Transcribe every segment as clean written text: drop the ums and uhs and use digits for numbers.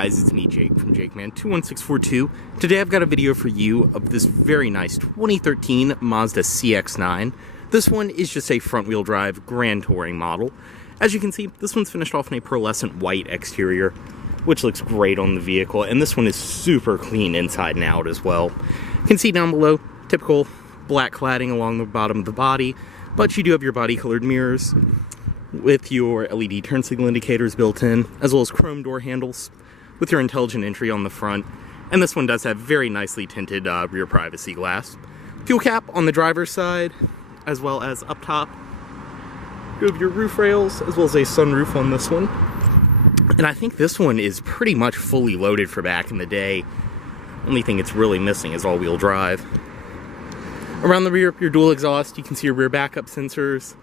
guys, it's me Jake from JakeMan21642. Today I've got a video for you of this very nice 2013 Mazda CX-9. This one is just a front-wheel drive Grand Touring model. As you can see, this one's finished off in a pearlescent white exterior, which looks great on the vehicle, and this one is super clean inside and out as well. You can see down below, typical black cladding along the bottom of the body, but you do have your body-colored mirrors with your LED turn signal indicators built in, as well as chrome door handles with your intelligent entry on the front. And this one does have very nicely tinted rear privacy glass. Fuel cap on the driver's side, as well as up top. You have your roof rails, as well as a sunroof on this one. And I think this one is pretty much fully loaded for back in the day. Only thing it's really missing is all-wheel drive. Around the rear, your dual exhaust, you can see your rear backup sensors.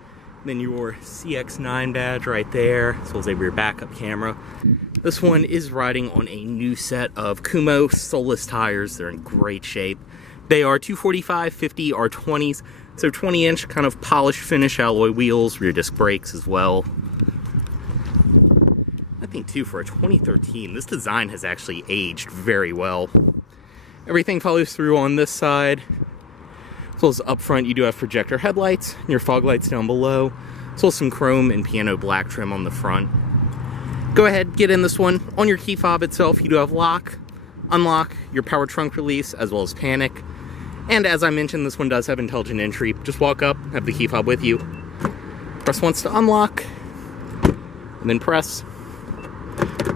Then your CX-9 badge right there, as well as a rear backup camera. This one is riding on a new set of Kumo Solus tires. They're in great shape. They are 245/50 R20s, so 20-inch kind of polished finish alloy wheels, rear disc brakes as well. I think too, for a 2013, this design has actually aged very well. Everything follows through on this side. As well as up front, you do have projector headlights, and your fog lights down below, as well as some chrome and piano black trim on the front. Go ahead, get in this one. On your key fob itself, you do have lock, unlock, your power trunk release, as well as panic. And as I mentioned, this one does have intelligent entry. Just walk up, have the key fob with you. Press once to unlock, and then press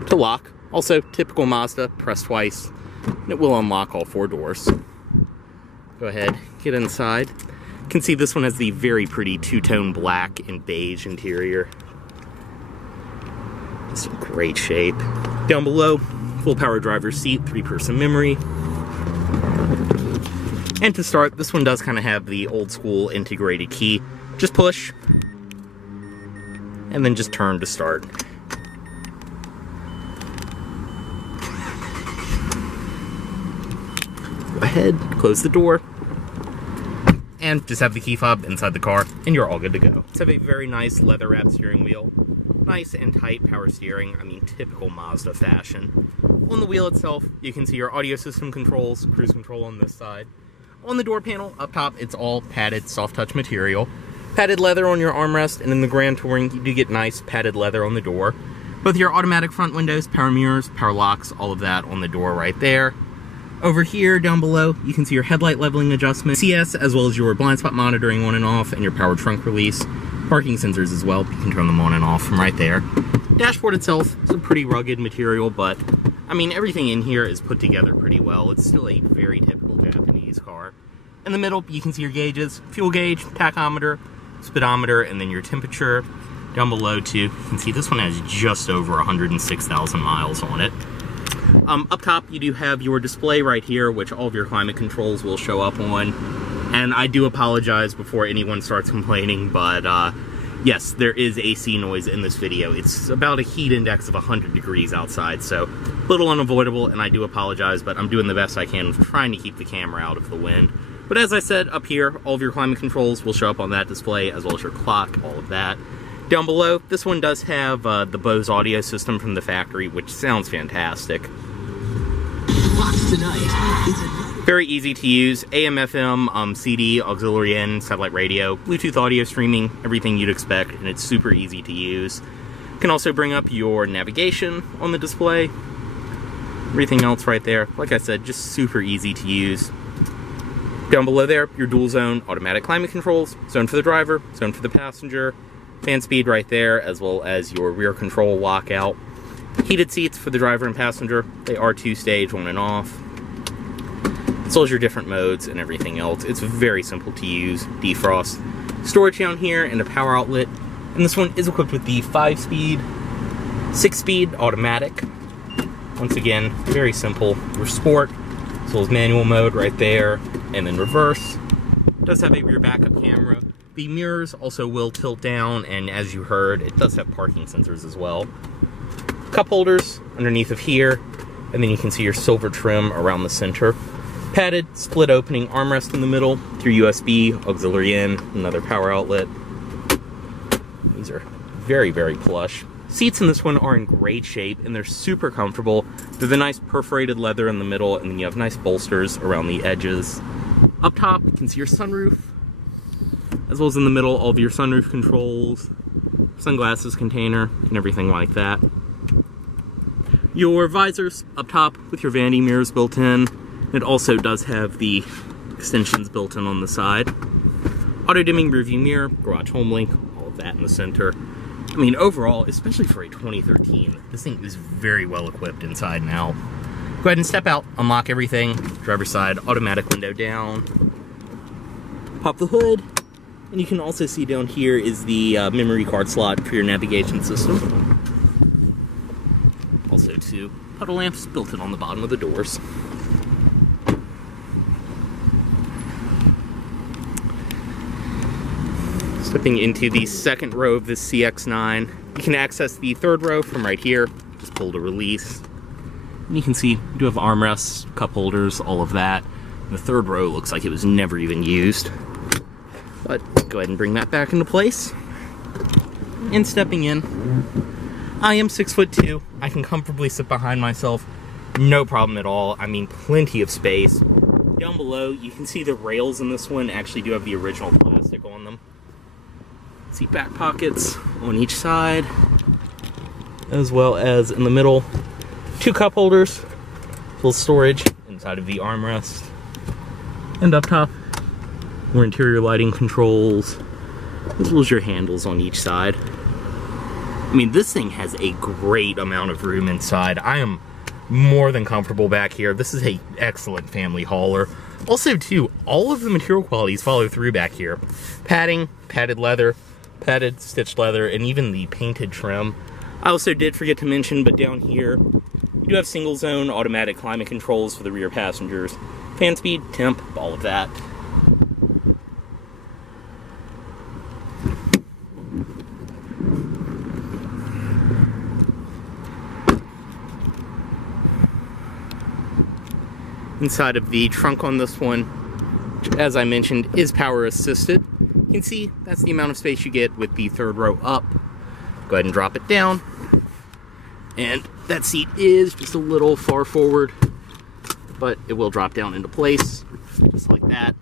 to lock. Also, typical Mazda, press twice, and it will unlock all 4 doors. Go ahead, get inside. You can see this one has the very pretty two-tone black and beige interior. It's in great shape. Down below, full power driver's seat, 3-person memory. And to start, this one does kind of have the old school integrated key. Just push, and then just turn to start. Go ahead, close the door, and just have the key fob inside the car, and you're all good to go. Let's have a very nice leather-wrapped steering wheel. Nice and tight power steering, I mean typical Mazda fashion. On the wheel itself, you can see your audio system controls, cruise control on this side. On the door panel, up top, it's all padded soft touch material. Padded leather on your armrest, and in the Grand Touring, you do get nice padded leather on the door. Both your automatic front windows, power mirrors, power locks, all of that on the door right there. Over here, down below, you can see your headlight leveling adjustment, CS, as well as your blind spot monitoring on and off, and your power trunk release. Parking sensors as well, you can turn them on and off from right there. Dashboard itself is a pretty rugged material, but, I mean, everything in here is put together pretty well. It's still a very typical Japanese car. In the middle, you can see your gauges, fuel gauge, tachometer, speedometer, and then your temperature. Down below, too, you can see this one has just over 106,000 miles on it. Up top, you do have your display right here, which all of your climate controls will show up on. And I do apologize before anyone starts complaining, but yes, there is AC noise in this video. It's about a heat index of 100 degrees outside, so a little unavoidable, and I do apologize, but I'm doing the best I can trying to keep the camera out of the wind. But as I said, up here, all of your climate controls will show up on that display, as well as your clock, all of that. Down below, this one does have the Bose audio system from the factory, which sounds fantastic. Very easy to use. AM, FM, CD, auxiliary in, satellite radio, Bluetooth audio streaming, everything you'd expect, and it's super easy to use. You can also bring up your navigation on the display. Everything else right there, like I said, just super easy to use. Down below there, your dual zone automatic climate controls, zone for the driver, zone for the passenger, fan speed right there, as well as your rear control lockout. Heated seats for the driver and passenger. They are 2-stage, on and off. As well as your different modes and everything else. It's very simple to use. Defrost. Storage down here and a power outlet. And this one is equipped with the 5-speed, 6-speed automatic. Once again, very simple. Your sport, as well as manual mode right there. And then reverse. It does have a rear backup camera. The mirrors also will tilt down, and as you heard, it does have parking sensors as well. Cup holders underneath of here, and then you can see your silver trim around the center. Padded, split opening armrest in the middle, through USB, auxiliary in, another power outlet. These are very, very plush. Seats in this one are in great shape and they're super comfortable. They're the nice perforated leather in the middle, and then you have nice bolsters around the edges. Up top, you can see your sunroof, as well as in the middle, all of your sunroof controls, sunglasses container, and everything like that. Your visors up top with your vanity mirrors built in. It also does have the extensions built in on the side. Auto-dimming rearview mirror, garage home link, all of that in the center. I mean, overall, especially for a 2013, this thing is very well equipped inside and out. Go ahead and step out, unlock everything. Driver's side, automatic window down. Pop the hood. And you can also see down here is the memory card slot for your navigation system. Also, two puddle lamps built in on the bottom of the doors. Stepping into the second row of this CX-9, you can access the third row from right here. Just pull to release. And you can see you do have armrests, cup holders, all of that. The third row looks like it was never even used. But go ahead and bring that back into place. And stepping in, I am 6'2". I can comfortably sit behind myself, no problem at all. I mean, plenty of space. Down below, you can see the rails in this one actually do have the original plastic on them. See back pockets on each side, as well as in the middle, two cup holders, full storage inside of the armrest, and up top, more interior lighting controls, as well as your handles on each side. I mean, this thing has a great amount of room inside. I am more than comfortable back here. This is an excellent family hauler. Also, too, all of the material qualities follow through back here. Padding, padded leather, padded stitched leather, and even the painted trim. I also did forget to mention, but down here, you do have single zone automatic climate controls for the rear passengers. Fan speed, temp, all of that. Inside of the trunk on this one, which, as I mentioned, is power assisted. You can see that's the amount of space you get with the third row up. Go ahead and drop it down. And that seat is just a little far forward, but it will drop down into place, just like that.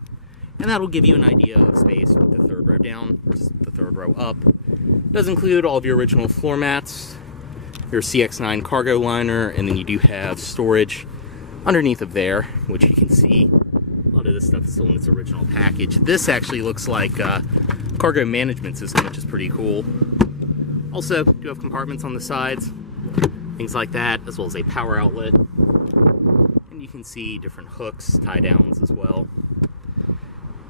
And that'll give you an idea of space with the third row down versus the third row up. It does include all of your original floor mats, your CX-9 cargo liner, and then you do have storage underneath of there, which you can see. A lot of this stuff is still in its original package. This actually looks like a cargo management system, which is pretty cool. Also, do have compartments on the sides, things like that, as well as a power outlet. And you can see different hooks, tie downs as well.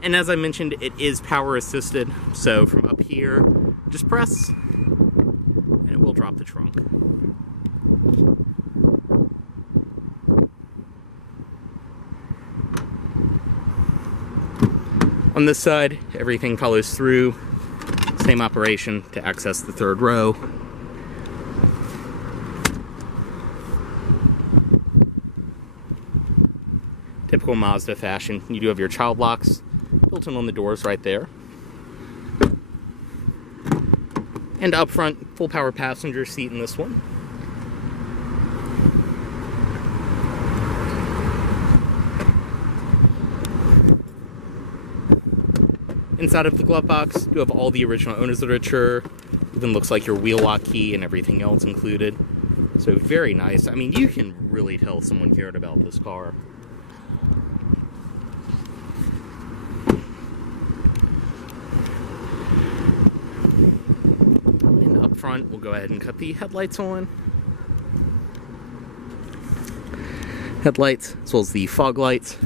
And as I mentioned, it is power assisted, so from up here, just press, and it will drop the trunk. On this side, everything follows through. Same operation to access the third row. Typical Mazda fashion. You do have your child locks built in on the doors right there. And up front, full power passenger seat in this one. Inside of the glove box, you have all the original owner's literature. Even looks like your wheel lock key and everything else included. So very nice. I mean, you can really tell someone cared about this car. And up front, we'll go ahead and cut the headlights on. Headlights, as well as the fog lights.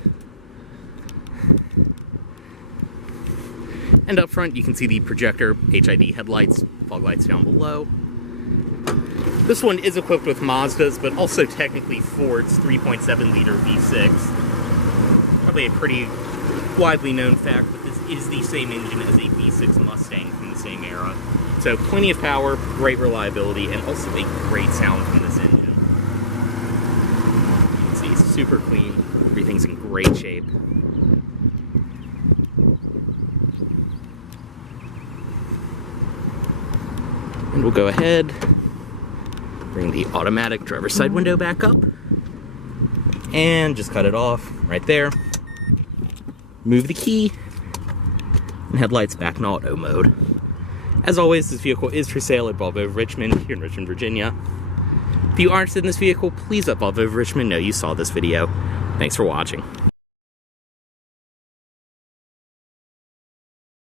And up front, you can see the projector, HID headlights, fog lights down below. This one is equipped with Mazdas, but also technically Ford's 3.7-liter V6. Probably a pretty widely known fact, but this is the same engine as a V6 Mustang from the same era. So plenty of power, great reliability, and also a great sound from this engine. You can see it's super clean, everything's in great shape. And we'll go ahead, Bring the automatic driver's side window back up. And just cut it off right there. Move the key. And headlights back in auto mode. As always, this vehicle is for sale at Volvo of Richmond here in Richmond, Virginia. If you are interested in this vehicle, please let Volvo of Richmond know you saw this video. Thanks for watching.